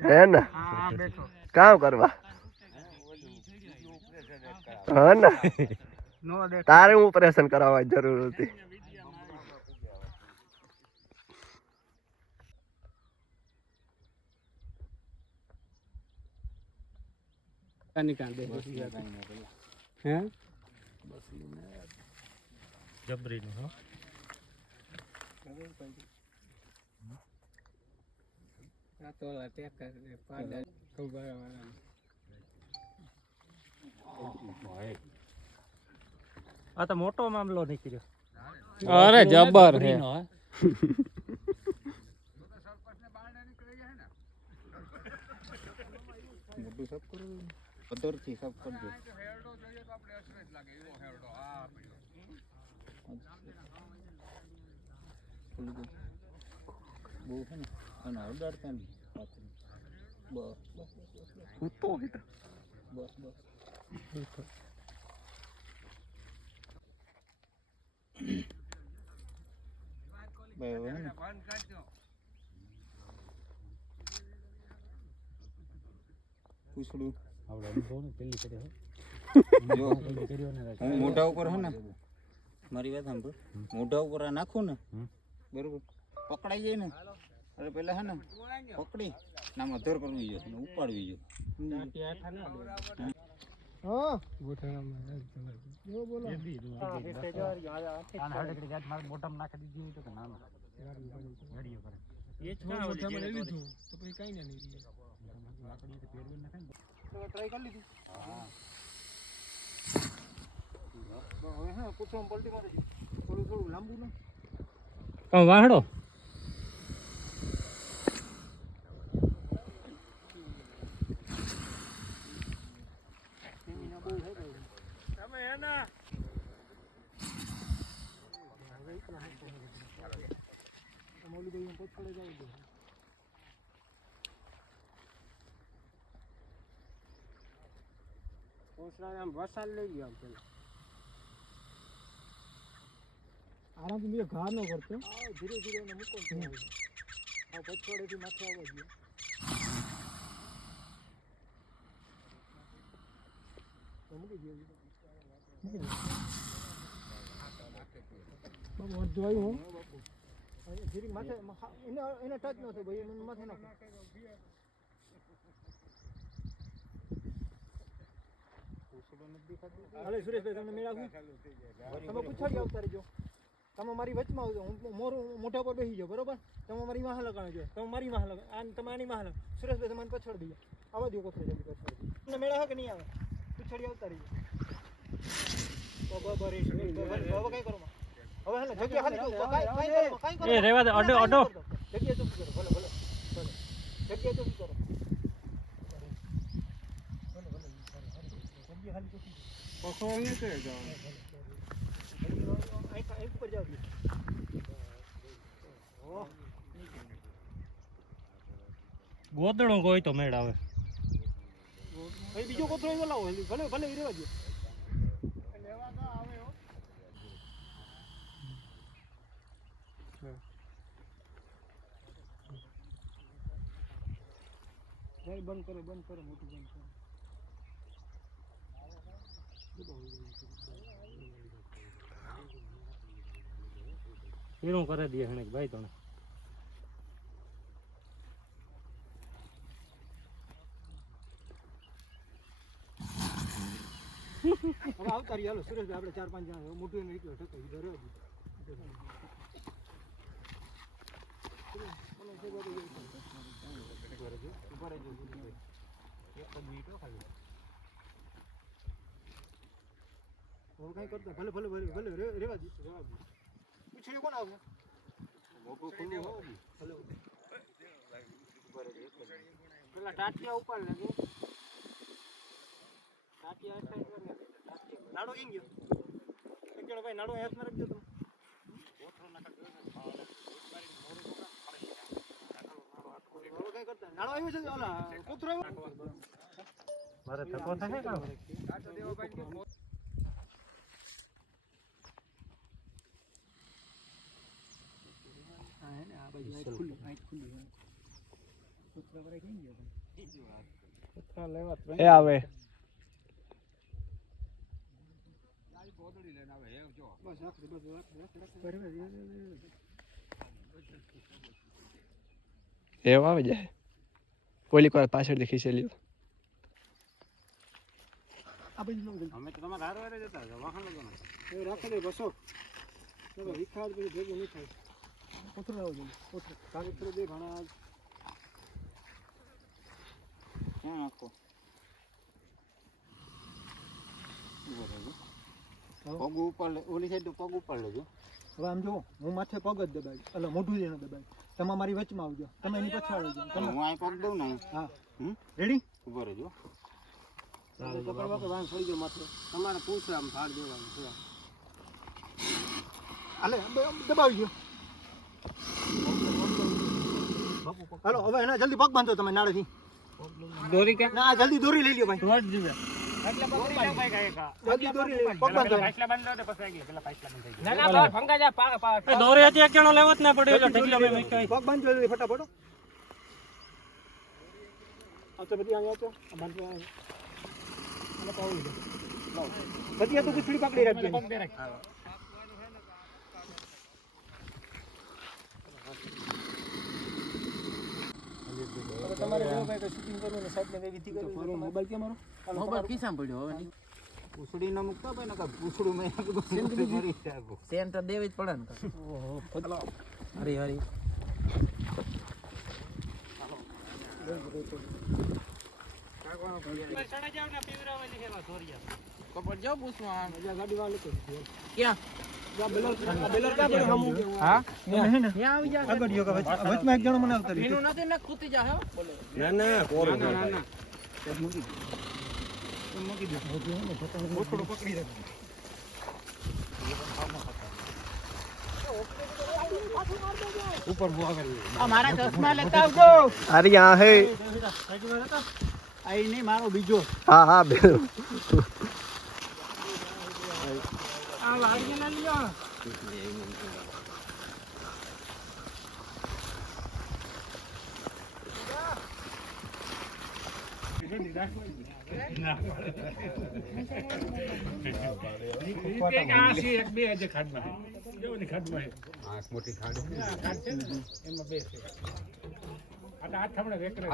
હે ને કામ કરવા હા ને તારે ઓપરેશન કરાવવા જરૂર હતી. જબરી નું આ તો મોટો મામલો નીકળ્યો. અરે જબર હે. મોઢા ઉપર હે ને મારી વાત સાંભળ, મોઢા ઉપર નાખું ને બરોબર પકડાઈ જાય ને એટલે પેલા હે ને પકડી નામ અધર કરવી જોઈએ ને ઉપાડવી જોઈએ. વાહડો વસાલ લઈ ગયો પેલા આરામથી મેં ઘા ન કરતો ધીરે ધીરે એને મૂકો આ પછોડેથી માથે આવવા દે. મૂકી દે બાબુ અડધું આવ્યું હું ધીરે માથે એને ટચ ન થાય ભાઈ એને માથે નાખો. હાલે સુરેશભાઈ તમને મેળાવું તમે પૂછાડી આવતા રહેજો. તમે મારી વચમાં આવજો, હું મોઢા પર બેસી જાઓ બરોબર. તમે મારી વાહ લગાડો છો, તમે મારી વાહ લગાડો, તમે આની વાહ લગાડો. સુરેશભાઈ તમને પછાડ દઈએ આવવા દો કોથળે જલ્દી પછાડ તમને મેળા હોય કે નહીં આવે પૂછાડી આવતા રહીજો. બરાબર હવે કઈ કરો હવે હે ને જગ્યા ખાલી કઈ કરો એ રેવા દે અડો અડો જગ્યા ચોખ્ખી કરો ભલે ભલે જગ્યા ચોખ્ખી કરો ભલે ભલે જગ્યા ખાલી ચોખ્ખી પખો અહીં કે જવાનું અહીં ઉપર જાવ. ગોદડો કોઈ તો મેળ આવે. બીજો કોથળો એવો લાવો ભલે ભલે એ રેવા દો. બંધ કરો મોટું બંધ કરો. એનું કરે દે હણે ભાઈ તને હવે આવતા રહી હાલો સુરેશભાઈ આપણે 4-5 જણા મોટું નીકળ્યો ઠકો ઈધર રહેવા કઈ કરતા ભલે ભલે ભલે રેવા દે પૂછડી કોણ આવશે પેલા ટાટિયા ઉપાડ લે નાડો કેમ ગયો કેળો ભાઈ નાડો હાથમાં રાખજો તમે કઈ કરતા નાડો આવ્યો છે ઓલા કોથરો આવ્યો મારે થકો થાય કામ એ આવે એવું આવી જાય કોઈક વાર પાછળથી ખીચે લ્યો અમે તો તમારે હારે હારે જતા હતા વાહન લગાવવાના. એ રાખે દે બસો ચલો વિખાડ પછી ભેગું નહીં થાય ઉતરો આવો જલ્દી ઉતરો કાગળ પર દે ઘણા ક્યાં નાખો પગ ઉપર ઓલી સાઈડ પગ ઉપર લેજો. હવે આમ જુઓ હું માથે પગ જ દબાવી એટલે મોઢું જ દબાવી તમે મારી વચમાં આવજો તમે એની પછાડ આવજો તમે હું આ પગ દઉં ને હા રેડી ઉભો રહેજો. પકડવા કે વાહન છોડી દો માથે. તમારે પૂછે આમ ફાડ દેવાનું છે. હાલે દબાવી દો હાલો હવે એના જલ્દી પગ બાંધો તમે નાળેથી દોરી કે ના જલ્દી દોરી લઈ લ્યો ભાઈ તો જ જીવે. એટલે પકડી લો ભાઈ કાંઈ જલ્દી દોરી લઈ પગ બાંધો પાછલા બંધ દો પછી આગળ પેલા પાછલા બંધ થઈ જાય. ના ના ભંગા જા પા દોરી હતી એક જણો લેવો જ ના પડ્યો એટલે ઢગલો મેં મૂક્યો. પગ બાંધો જલ્દી ફટાફટ આ તો બધી અહીંયા તો બાંધો અને પાઉલી દો બધી તો ગુથડી પકડી રાખજો પગ દે રાખ. હવે તમારે જો ભાઈ શૂટિંગ કરવું ને સાઈડ ને વિધિ કરવી મોબાઈલ કે મારો મોબાઈલ ખિસ્સામાં પડ્યો હવે નહીં. પૂછડી ન મૂકતા ભાઈ નકા પૂછડું મેં મરી જાય. સેન્ટર દેવી જ પડે ને હરી હરી ચડા જાવ ને પીવરાવાની સેવા ધોરિયા. કપડ જાવ પૂછવા ગાડી વાળો તો ક્યાં હા ત્યાં આવી જા આગળ યોગા વચમાં એક જણો મને આવતા રહ્યો એનું નથી ને ખૂતી જા હો ના ના કોરો થોડું પકડી રાખજો મારા ચશ્મા લેતા આવજો અરે यहाँ है આઈ નહીં મારો બીજો हाँ हाँ बिल्कुल આ લાડી ના લ્યો. મોટી ખાડ એમાં બે છે. આ હાથ હમણાં વેકરે.